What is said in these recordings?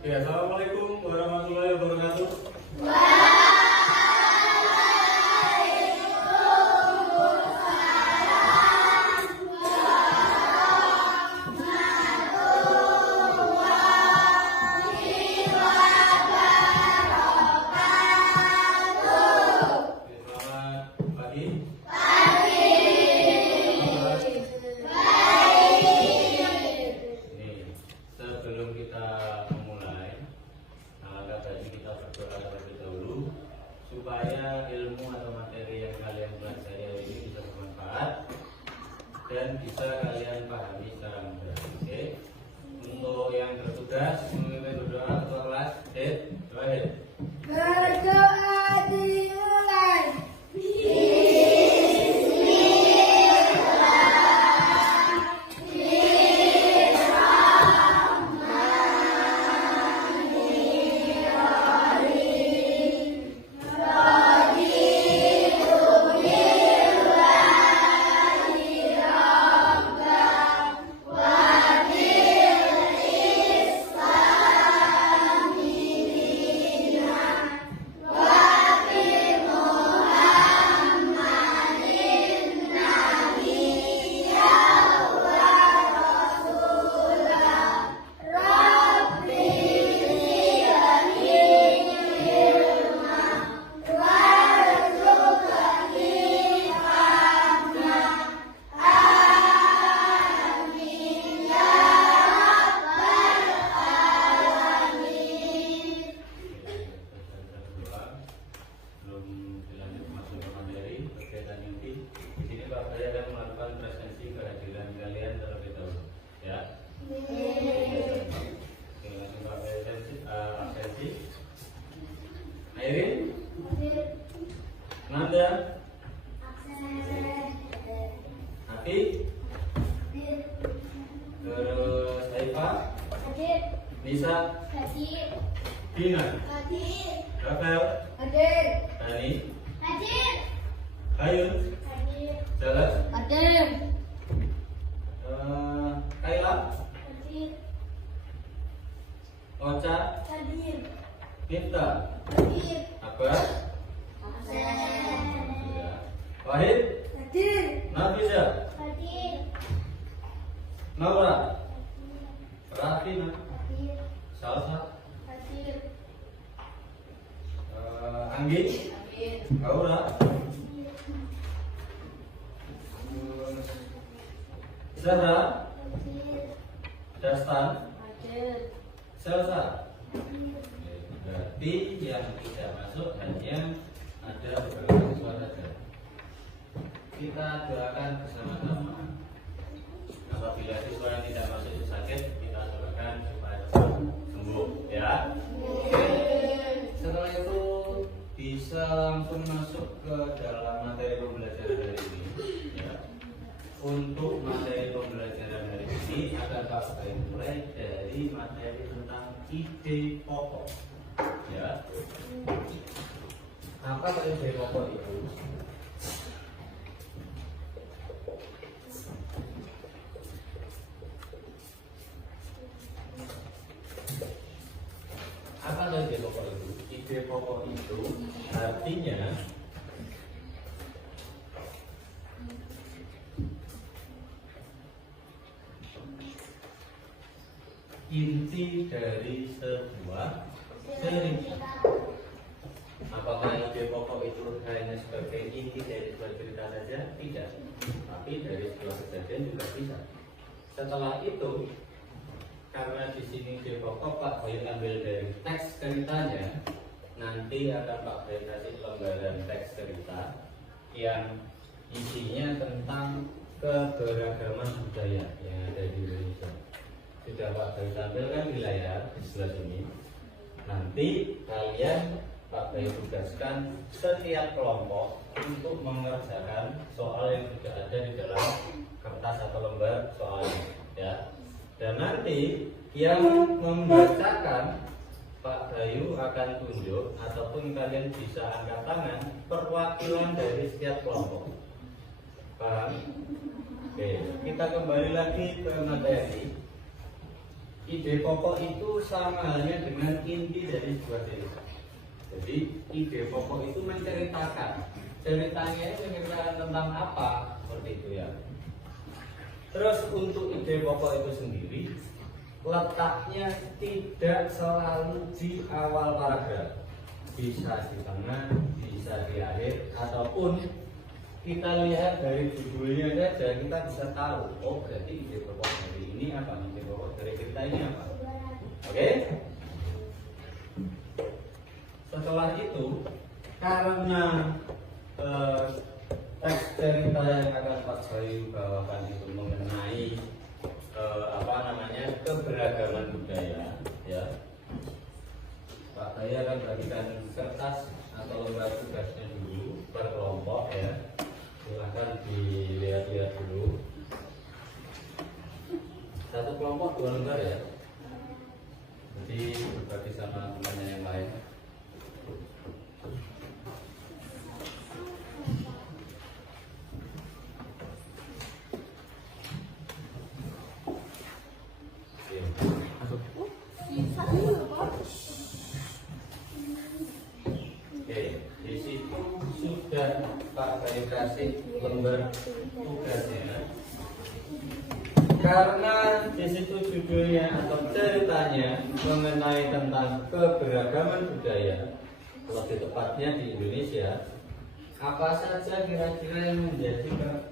Ya, assalamualaikum warahmatullahi wabarakatuh. Selamat pagi. Nih, sebelum kita memulai, alangkah baiknya kita berdoa terlebih dahulu supaya ilmu atau materi yang kalian pelajari hari ini bisa bermanfaat dan bisa kalian pahami secara mudah. Oke? Untuk yang bertugas memimpin berdoa ketua kelas, Wahid. Berdoa dimulai. Belum dilanjut masuk ke materi berkaitan inti. Di sini Pak saya akan melakukan presensi kehadiran kalian terlebih dahulu. Ya. Oke, langsung Pak presensi absensi. Airin, Nanda, Hati, terus Aifa, Nisa, Dina, Rafael, Dani, Ayun, Jalan, Kayla, Ocha, Nita, Akbar, Wahid, Nafisa, Naura, Rafina, Salsa, Anggi, Aura, Zahra, Dastan, Selsa. Berarti yang tidak masuk hanya ada beberapa siswa saja. Kita doakan bersama-sama. Apabila siswa yang tidak masuk itu sakit, kita doakan supaya cepat sembuh, ya. Oke. Setelah itu bisa langsung masuk ke dalam materi pembelajaran hari ini. Ya. Untuk materi pembelajaran hari ini akan Pak Baik mulai dari materi tentang ide pokok. Ya. Apa ide pokok itu? Apa ide pokok itu? Ide pokok itu artinya inti dari sebuah cerita. Apakah ide pokok itu hanya sebagai inti dari sebuah cerita saja? Tidak. Tapi dari sebuah kejadian juga bisa. Setelah itu, karena di sini ide pokok Pak Bayu ambil dari teks ceritanya, nanti akan Pak Bayu kasih lembaran teks cerita yang isinya tentang keberagaman budaya yang ada di Indonesia. Sudah Pak Bayu tampilkan di layar di sebelah sini. Nanti kalian Pak Bayu tugaskan setiap kelompok untuk mengerjakan soal yang sudah ada di dalam kertas atau lembar soalnya, ya. Dan nanti yang membacakan Pak Bayu akan tunjuk ataupun kalian bisa angkat tangan perwakilan dari setiap kelompok. Paham? Oke, kita kembali lagi ke materi. ide pokok itu sama halnya dengan inti dari sebuah cerita. Jadi ide pokok itu menceritakan, ceritanya itu menceritakan tentang apa, seperti itu ya. Terus untuk ide pokok itu sendiri, letaknya tidak selalu di awal paragraf, bisa di tengah, bisa di akhir, ataupun kita lihat dari judulnya saja kita bisa tahu, oh berarti ide pokok dari ini apa, ide pokok dari cerita ini apa. Oke? Setelah itu, karena teks cerita yang akan Pak Bayu bawakan itu mengenai keberagaman budaya, ya. Pak Bayu akan bagikan kertas atau lembar tugasnya dulu per kelompok ya. Silahkan dilihat-lihat dulu. Satu kelompok 2 lembar ya. Jadi berbagi sama temannya yang lain. Kasih lembar tugasnya, karena di situ judulnya atau ceritanya mengenai tentang keberagaman budaya, lebih tepatnya di Indonesia. Apa saja kira-kira yang menjadi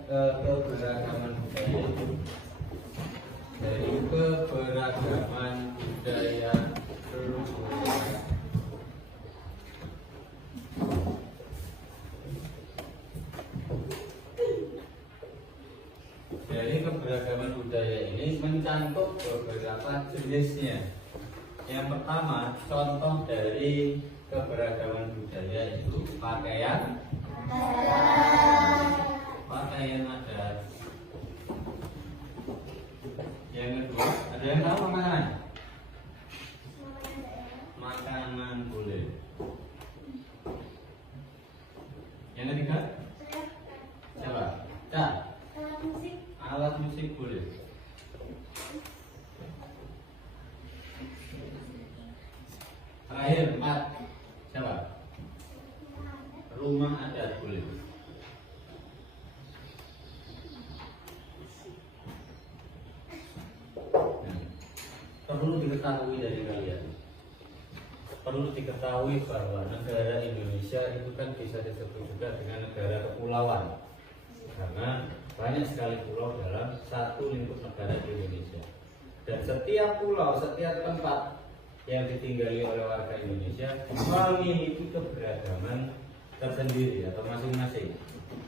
keberagaman budaya itu? Dari keberagaman budaya dari keberagaman budaya ini mencakup beberapa jenisnya. Yang pertama, contoh dari keberagaman budaya itu pakaian adat. Yang kedua, ada yang tahu makanan? Makanan boleh. Yang ketiga, siapa? Cak. Alat musik boleh. Terakhir 4, siapa? Rumah adat boleh. Perlu diketahui dari kalian, perlu diketahui bahwa negara Indonesia itu kan bisa disebut juga dengan negara kepulauan, karena banyak sekali pulau dalam satu lingkup negara di Indonesia. Dan setiap pulau, setiap tempat yang ditinggali oleh warga Indonesia memiliki keberagaman tersendiri atau masing-masing.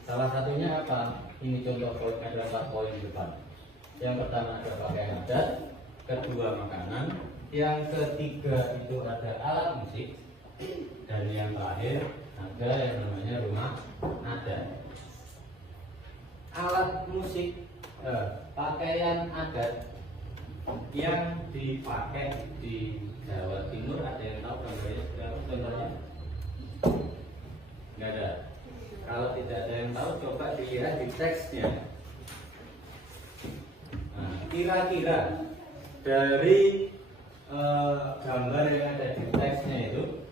Salah satunya apa? Ini contoh poin, ada 4 poin di depan. Yang pertama ada pakaian adat, kedua makanan, yang ketiga itu ada alat musik, dan yang terakhir ada yang namanya rumah adat. Alat musik, pakaian adat yang dipakai di Jawa Timur, ada yang tahu contohnya? Nggak ada. Kalau tidak ada yang tahu, coba dilihat di teksnya. Nah, kira-kira dari gambar yang ada di teksnya itu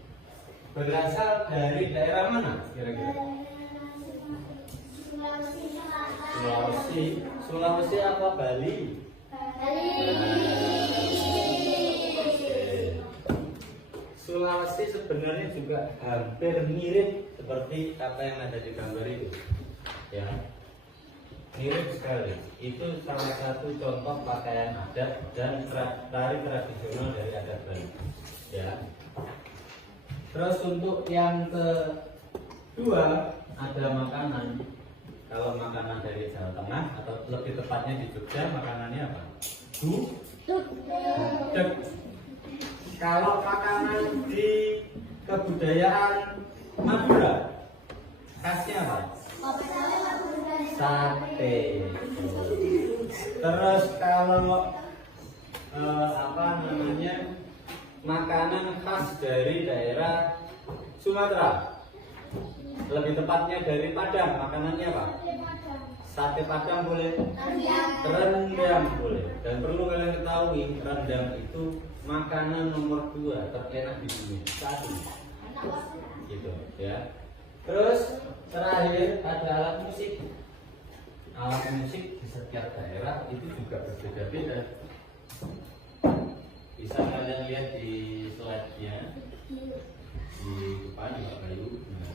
berasal dari daerah mana? Kira-kira? Sulawesi apa Bali? Sulawesi sebenarnya juga hampir mirip seperti apa yang ada di gambar itu, ya, mirip sekali. Itu salah satu contoh pakaian adat dan tari tradisional dari adat Bali, ya. Terus untuk yang kedua ada makanan. Kalau makanan dari Jawa Tengah atau lebih tepatnya di Jogja, makanannya apa? Gudeg. Kalau makanan di kebudayaan Madura, khasnya apa? Sate. Terus kalau makanan khas dari daerah Sumatera, lebih tepatnya dari Padang, makanannya apa? Sate Padang boleh, rendang boleh. Dan perlu kalian ketahui, rendang itu makanan nomor 2 terenak di dunia. 1, gitu ya. Terus terakhir ada alat musik. Alat musik di setiap daerah itu juga berbeda-beda. Bisa kalian lihat di slide-nya di depan di Pak Bayu. Nah,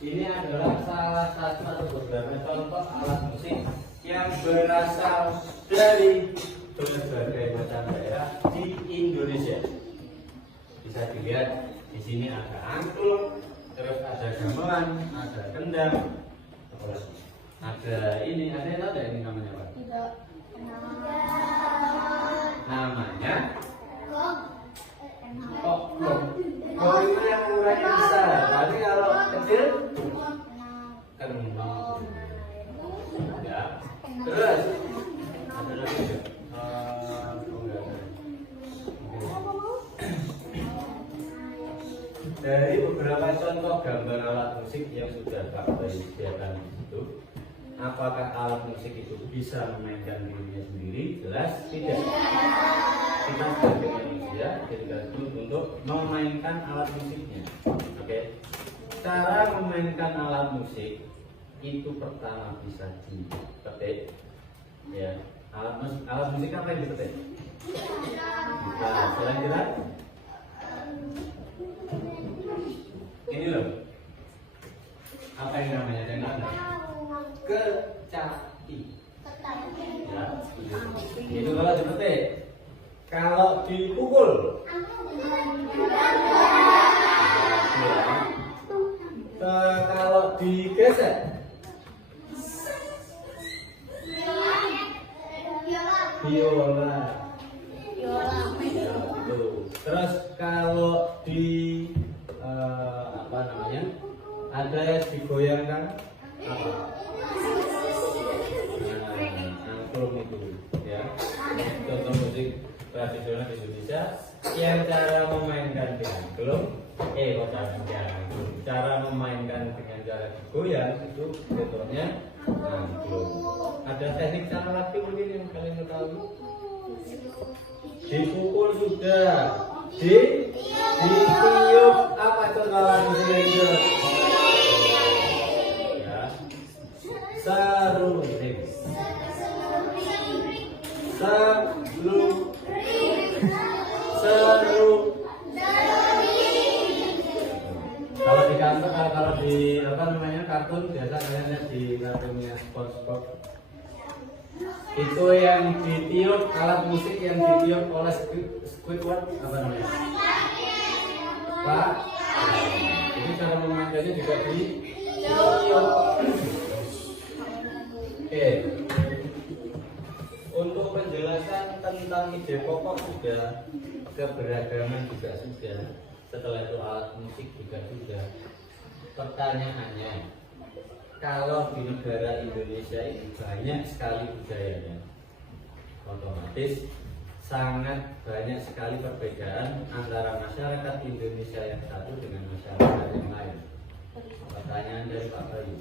ini adalah salah satu atau beberapa contoh alat musik yang berasal dari berbagai macam daerah di Indonesia. Bisa dilihat di sini ada angklung, terus ada gamelan, ada kendang, ada ini, ada yang tahu tidak ini namanya Pak? Tidak. Namanya koklong. Kalau itu yang ukurannya besar, tapi kalau kecil kendang. Ya. Terus ada lagi ya? Dari beberapa contoh gambar alat musik yang sudah Pak Bayu sediakan itu, apakah alat musik itu bisa memainkan dirinya sendiri? Jelas tidak. Kita sebagai manusia dituntut untuk memainkan alat musiknya. Oke. Cara memainkan alat musik itu pertama bisa dipetik. Ya, alat musik apa yang dipetik? Nah, selain kita ini loh. Apa yang namanya dengan kecapi? Ya, itu kalau dipetik. Kalau dipukul, kalau digesek, biola. Ya, terus kalau di apa namanya? Ada yang digoyangkan apa? Angklung itu, ya. Contoh musik tradisional di Indonesia yang cara memainkan dengan angklung, cara memainkan dengan cara digoyang itu contohnya angklung. Ada teknik cara lagi mungkin yang kalian ketahui? Dipukul sudah, ditiup apa contoh musiknya itu? Ya, seruling, seru. Kalau di kantor, kalau di apa namanya kartun biasa kalian lihat di kartunnya SpongeBob. Itu yang ditiup, alat musik yang ditiup oleh Squidward apa namanya? Pak. Jadi cara memainkannya juga ditiup. Oke. Untuk penjelasan tentang ide pokok sudah, keberagaman juga sudah, setelah itu alat musik juga sudah. Pertanyaannya, kalau di negara Indonesia ini banyak sekali budayanya, otomatis sangat banyak sekali perbedaan antara masyarakat Indonesia yang satu dengan masyarakat yang lain. Pertanyaan dari Pak Bayu,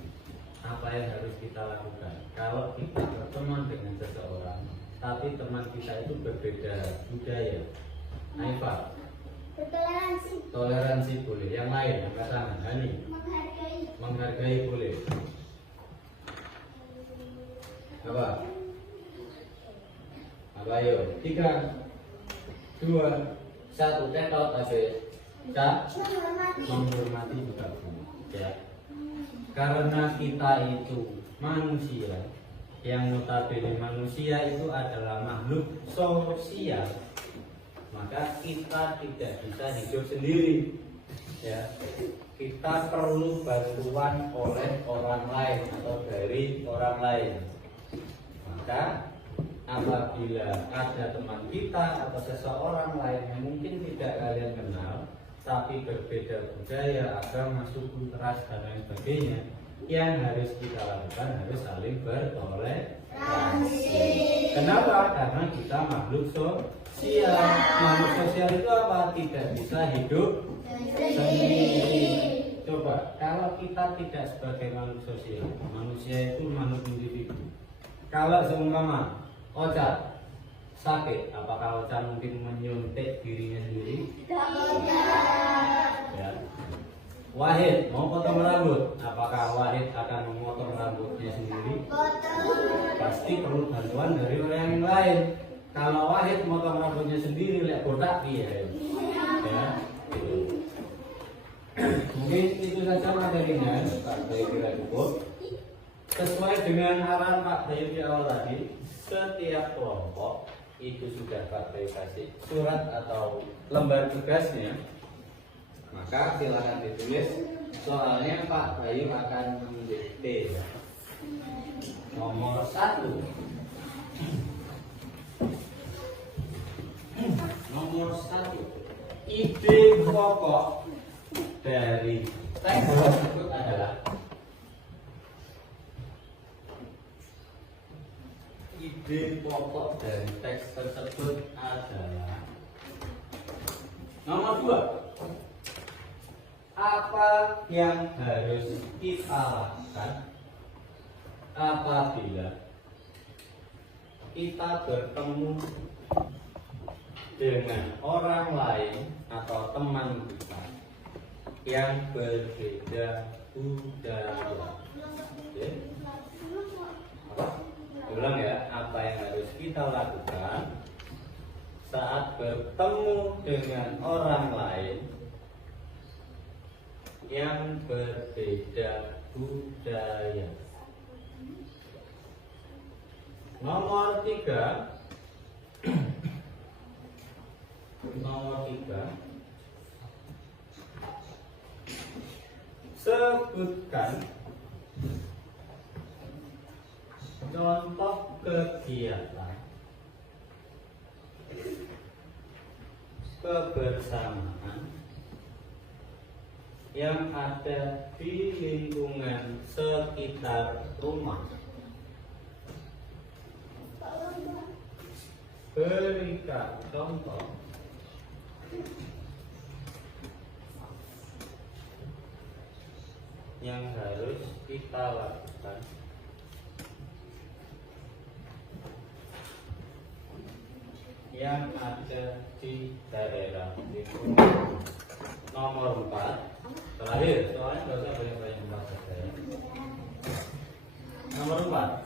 apa yang harus kita lakukan kalau kita berteman dengan seseorang tapi teman kita itu berbeda budaya? Ayo Pak. Toleransi boleh. Yang lain angkat tangan. Hani. Menghargai boleh. Apa? Apa ayo? 3, 2, 1. Tetot asik. Menghormati juga ya. Karena kita itu manusia, yang notabene manusia itu adalah makhluk sosial, maka kita tidak bisa hidup sendiri. Ya, kita perlu bantuan oleh orang lain atau dari orang lain. Maka apabila ada teman kita atau seseorang lain yang mungkin tidak kalian kenal, tapi berbeda budaya, agama, suku, ras, dan lain sebagainya, yang harus kita lakukan harus saling bertoleransi. Kenapa? Karena kita makhluk sosial. Makhluk sosial itu apa? Tidak bisa hidup sendiri. Coba kalau kita tidak sebagai makhluk sosial, manusia itu makhluk individu. Kalau seumpama Ocha sakit, apakah Ocha mungkin menyuntik dirinya sendiri? Ya. Wahid mau potong rambut, apakah Wahid akan memotong rambutnya sendiri? Pasti perlu bantuan dari orang yang lain. Kalau Wahid memotong rambutnya sendiri, lihat botak iya. Ya, gitu. Mungkin itu saja materinya, Pak Bayu kira cukup. Sesuai dengan arahan Pak Bayu di awal tadi, setiap kelompok itu sudah Pak Bayu kasih surat atau lembar tugasnya. Maka silakan ditulis. Soalnya Pak Bayu akan mendikte. Nomor 1. Nomor 1. Ide pokok dari teks tersebut adalah nomor 2. Apa yang harus kita lakukan apabila kita bertemu dengan orang lain atau teman kita yang berbeda budaya? Oke. Ulang ya, apa yang harus kita lakukan saat bertemu dengan orang lain yang berbeda budaya? Nomor 3. Sebutkan contoh kegiatan kebersamaan yang ada di lingkungan sekitar rumah. Berikan contoh yang harus kita lakukan yang ada di daerah lingkungan. Nomor 4 terakhir, soalnya nggak usah banyak-banyak membahas saya. Nomor 4,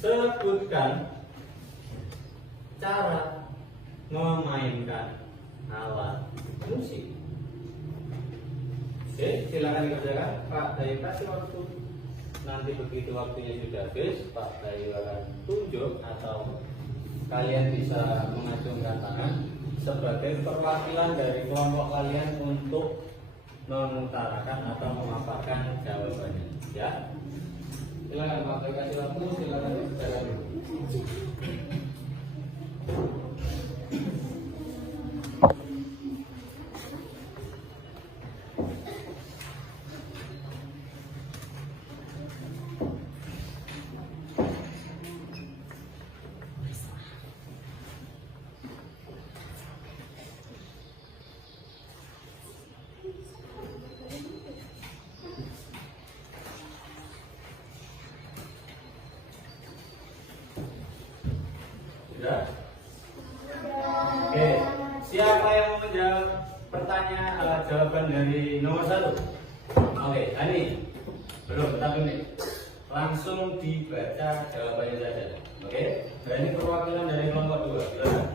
sebutkan cara memainkan alat musik. Oke, silakan dikerjakan. Pak Dayu kasih waktu. Nanti begitu waktunya sudah habis, Pak Dayu akan tunjuk atau kalian bisa mengacungkan tangan sebagai perwakilan dari kelompok kalian untuk mengutarakan atau memaparkan jawabannya. Ya, silakan Pak Dayu kasih waktu. Silakan dikerjakan. Sudah? Oke, siapa yang mau menjawab pertanyaan jawaban dari nomor 1? Oke, Ani belum, tapi nih langsung dibaca jawabannya saja. Oke, nah ini perwakilan dari kelompok 2. Silakan.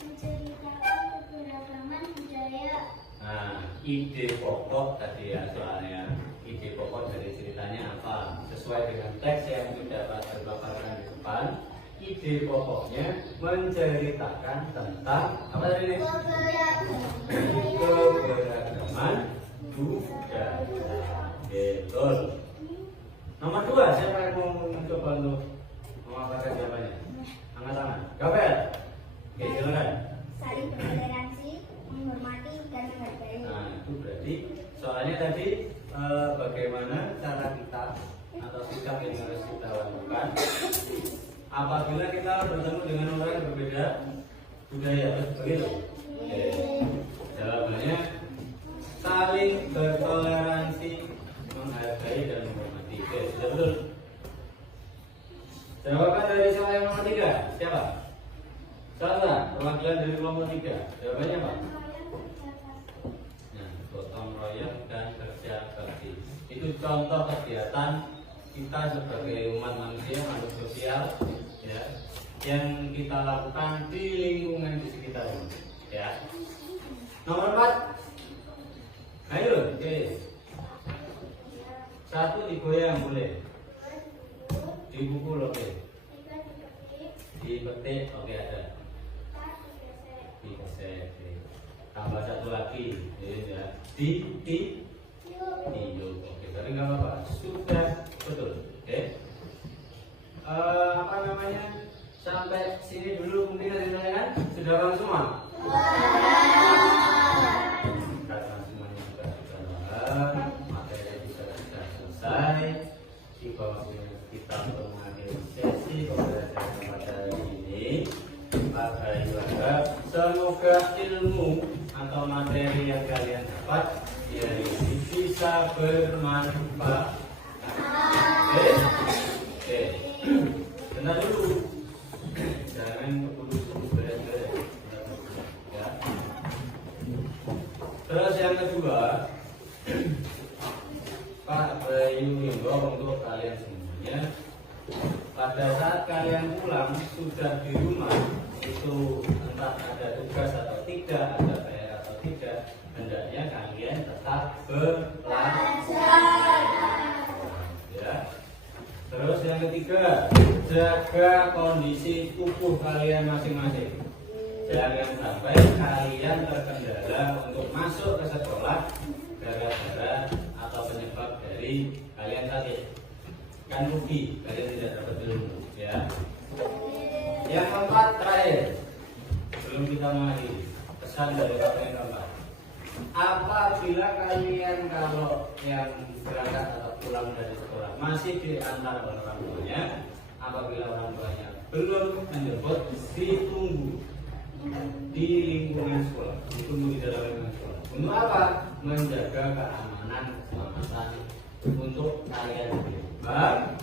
Menceritakan keberagaman budaya. Nah, ide pokok tadi ya, soalnya ide pokok dari ceritanya apa? Sesuai dengan teks yang sudah Pak paparkan di depan. Ide pokoknya menceritakan tentang apa tadi? Keberagaman budaya. Betul. Nomor 2, siapa yang mau mencoba untuk memaparkan jawabannya? Angkat tangan. Gabriel. Oke, silakan. Saling bertoleransi, menghormati dan menghargai. Nah, itu berarti soalnya tadi bagaimana cara kita atau sikap yang harus kita lakukan apabila kita bertemu dengan orang yang berbeda budaya, begitu? Oke. Jawabannya saling Jawaban dari soal yang nomor 3 siapa? Salah, perwakilan dari kelompok 3. Jawabannya apa? Nah, gotong royong dan kerja bakti. Itu contoh kegiatan kita sebagai umat manusia, makhluk sosial, ya, yang kita lakukan di lingkungan di sekitar ini. Ya. Nomor 4. Ayo, oke. 1 digoyang boleh. Dipukul oke. Dipetik oke ada. Digesek. Tambah 1 lagi, ya. Tiup. Oke, tapi nggak apa-apa. Sudah betul. Oke. Apa namanya? Sampai sini dulu mungkin ada pertanyaan. Sudah paham semua? Karena semuanya sudah paham, materi juga sudah selesai. Di bawah kita mengakhiri sesi pembelajaran pada hari ini. Pada ibadah, semoga ilmu atau materi yang kalian dapat ya ini bisa bermanfaat. Oke. Bentar dulu. Jangan keburu beres-beres. Ya. Terus yang kedua, Pak Bayu himbau untuk kalian semuanya. Pada saat kalian pulang sudah di rumah itu entah ada tugas atau tidak, ada PR atau tidak, hendaknya kalian tetap belajar. Ya. Terus yang ketiga, jaga kondisi tubuh kalian masing-masing. Jangan sampai kalian terkendala untuk masuk ke sekolah gara-gara atau penyebab dari kalian sakit. Kan rugi, kalian tidak dapat ilmu. Ya. Yang keempat terakhir, sebelum kita mengakhiri, pesan dari Bapak yang keempat. Apabila kalian kalau yang berangkat atau pulang dari sekolah masih diantar oleh orang tuanya, apabila orang tuanya belum menjemput, ditunggu di lingkungan sekolah, ditunggu di dalam lingkungan sekolah. Untuk apa? Menjaga keamanan, keselamatan untuk kalian sendiri. Paham?